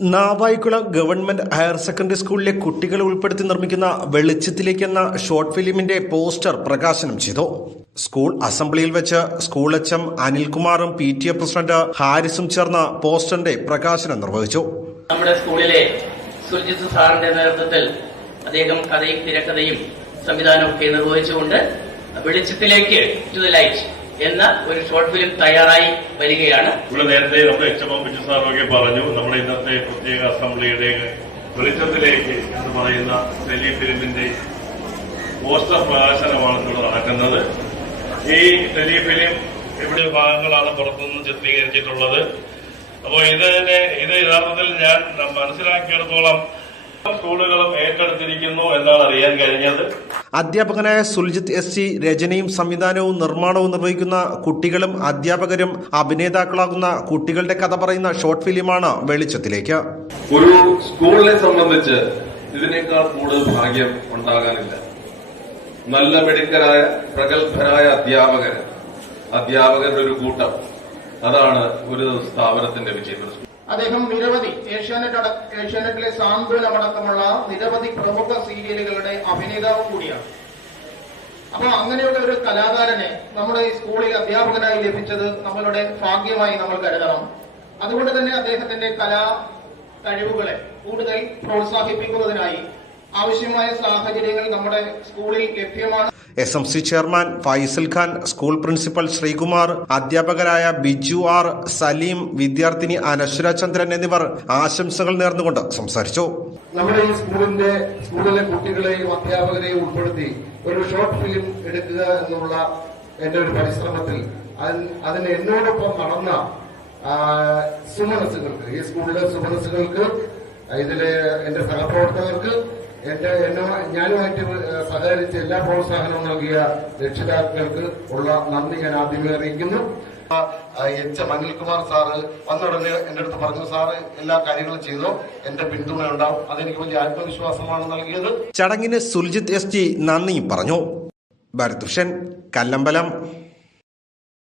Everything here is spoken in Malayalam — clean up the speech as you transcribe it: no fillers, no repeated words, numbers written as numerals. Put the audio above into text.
നാവായിക്കുളം ഗവൺമെന്റ് ഹയർ സെക്കൻഡറി സ്കൂളിലെ കുട്ടികളെ ഉൾപ്പെടുത്തി നിർമ്മിക്കുന്ന വെളിച്ചത്തിലേക്ക് എന്ന ഷോർട്ട് ഫിലിമിന്റെ പോസ്റ്റർ പ്രകാശനം ചെയ്തു. സ്കൂൾ അസംബ്ലിയിൽ വെച്ച് സ്കൂൾ എച്ച്.എം. അനിൽകുമാറും PTA പ്രസിഡന്റ് ഹാരിസും ചേർന്ന് പോസ്റ്ററിന്റെ പ്രകാശനം നിർവഹിച്ചു. നമ്മുടെ സ്കൂളിലെ സുർജിത് സാറിന്റെ നേതൃത്വത്തിൽ അദ്ദേഹം കഥയും തിരക്കഥയും സംവിധാനവും ഒക്കെ നിർവഹിച്ചുകൊണ്ട് വെളിച്ചത്തിലേക്ക് ടു ദ ലൈറ്റ് എന്ന ഒരു ഷോർട്ട് ഫിലിം തയ്യാറായി വരികയാണ്. ഇവിടെ നേരത്തെ നമ്മുടെ എച്ച്.എം. ബിജു സാറൊക്കെ പറഞ്ഞു, നമ്മുടെ ഇന്നത്തെ പ്രത്യേക അസംബ്ലിയുടെ വെളിച്ചത്തിലേക്ക് എന്ന് പറയുന്ന ടെലി ഫിലിമിന്റെ പോസ്റ്റർ പ്രകാശനമാണ് ഇവിടെ നടക്കുന്നത്. ഈ ടെലി ഫിലിം ഇവിടെ ഭാഗങ്ങളാണ് പുറത്തുനിന്ന് ചിത്രീകരിച്ചിട്ടുള്ളത്. അപ്പോൾ ഇത് യഥാർത്ഥത്തിൽ ഞാൻ മനസ്സിലാക്കിയിടത്തോളം സ്കൂളുകളും ഏറ്റെടുത്തിരിക്കുന്നു എന്നാണ് അറിയാൻ കഴിഞ്ഞത്. അധ്യാപകനായ സുൽജിത് SG രചനയും സംവിധാനവും നിർമ്മാണവും നിർവഹിക്കുന്ന കുട്ടികളും അധ്യാപകരും അഭിനേതാക്കളാകുന്ന കുട്ടികളുടെ കഥ പറയുന്ന ഷോർട്ട് ഫിലിമാണ് വെളിച്ചത്തിലേക്ക്. ഒരു സ്കൂളിനെ സംബന്ധിച്ച് ഇതിനേക്കാൾ കൂടുതൽ ഭാഗ്യം ഉണ്ടാകാനില്ല. നല്ല മിടുക്കരായ പ്രഗത്ഭരായ അധ്യാപകരുടെ ഒരു കൂട്ടം, അതാണ് ഒരു സ്ഥാപനത്തിന്റെ വിജയം. അദ്ദേഹം നിരവധി ഏഷ്യാനെറ്റിലെ സാന്ത്വനമടക്കമുള്ള നിരവധി പ്രമുഖ സീരിയലുകളുടെ അഭിനേതാവ് കൂടിയാണ്. അപ്പോൾ അങ്ങനെയുള്ള ഒരു കലാകാരനെ നമ്മുടെ ഈ സ്കൂളിൽ അധ്യാപകനായി ലഭിച്ചത് നമ്മളുടെ ഭാഗ്യമായി നമ്മൾ കരുതണം. അതുകൊണ്ട് തന്നെ അദ്ദേഹത്തിന്റെ കലാ കഴിവുകളെ കൂടുതൽ പ്രോത്സാഹിപ്പിക്കുന്നതിനായി ആവശ്യമായ സാഹചര്യങ്ങൾ നമ്മുടെ സ്കൂളിൽ ലഭ്യമാണ്. SMC chairman Faisal Khan, school principal Sreekumar, അധ്യാപകരായ ബിജു R, സലീം, വിദ്യാർത്ഥിനി അനശ്വര ചന്ദ്രൻ എന്നിവർ ആശംസകൾ നേർന്നുകൊണ്ട് സംസാരിച്ചു. നമ്മുടെ ഈ സ്കൂളിലെ കുട്ടികളെയും അധ്യാപകരെയും ഉൾപ്പെടുത്തി ഒരു ഷോർട്ട് ഫിലിം എടുക്കുക എന്നുള്ള എന്റെ ഒരു പരിശ്രമത്തിൽ അതിന് എന്നോടൊപ്പം നടന്ന സുമനസുകൾക്ക്, ഈ സ്കൂളിലെ സുമനസുകൾക്ക്, ഇതിലെ എന്റെ സഹപ്രവർത്തകർക്ക്, ഞാനുമായിട്ട് സഹകരിച്ച എല്ലാ പ്രോത്സാഹനവും നൽകിയ രക്ഷിതാക്കൾക്ക് ഉള്ള നന്ദി ഞാൻ ആദ്യമേ അറിയിക്കുന്നു. എച്ച്.എം. അനിൽകുമാർ സാറ് വന്നുടനെ എന്റെ അടുത്ത് പറഞ്ഞു, സാറ് എല്ലാ കാര്യങ്ങളും ചെയ്തോ, എന്റെ പിന്തുണ ഉണ്ടാവും. അതെനിക്ക് വലിയ ആത്മവിശ്വാസമാണ് നൽകിയത്. ചടങ്ങിന് സുൽജിത് SG നന്ദിയും പറഞ്ഞു. ഭരത് കല്ലമ്പലം.